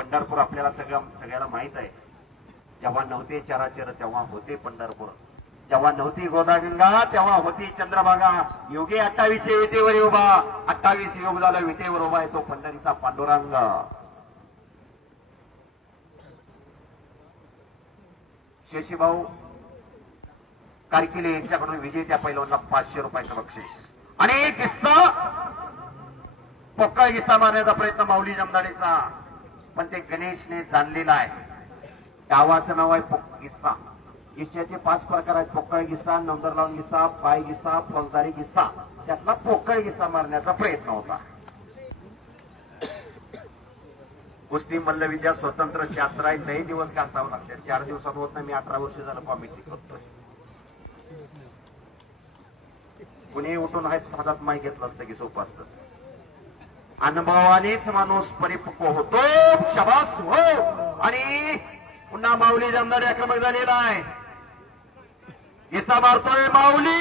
पंढरपूर आपल्याला सगळ्याला माहित आहे. जेव्हा नव्हते चराचर तेव्हा होते पंढरपूर, जेव्हा नव्हती गोदागंगा तेव्हा होती चंद्रभागा. योगे 28 विटेवर उभा, 28 योग झालं विटेवर उभा आहे तो पंढरीचा पांडुरंग. शेषीभाऊ कारकिले यांच्याकडून विजेत्या पैलवानला 500 रुपयाचं बक्षीस. आणि किस्सा पोकळ गिस्सा मारण्याचा प्रयत्न माऊली जमदाडेचा, पण ते गणेशने जाणलेला आहे. गावाचं नाव आहे गिस्सा. गिस्साचे 5 प्रकार आहेत. पोकळ गिस्सा, नंबर लावून गिस्सा, पाय गिस्सा, फौजदारी गिस्सा. त्यातला पोकळ गिस्सा मारण्याचा प्रयत्न होता. कुस्ती मल्लविद्या स्वतंत्र शास्त्र आहे. 9 दिवस का असावं लागते, 4 दिवसात होत नाही. मी 18 वर्ष झालं कॉमिटी करतोय. कुणी उठून आहेत हातात माय घेतलं असतं की सोपं असतं. अनुभवानेच माणूस परिपक्व होतो. शबास हो. आणि पुन्हा माऊली जमदाडे आक्रमक झालेला आहे. गिस्सा मारतोय माऊली.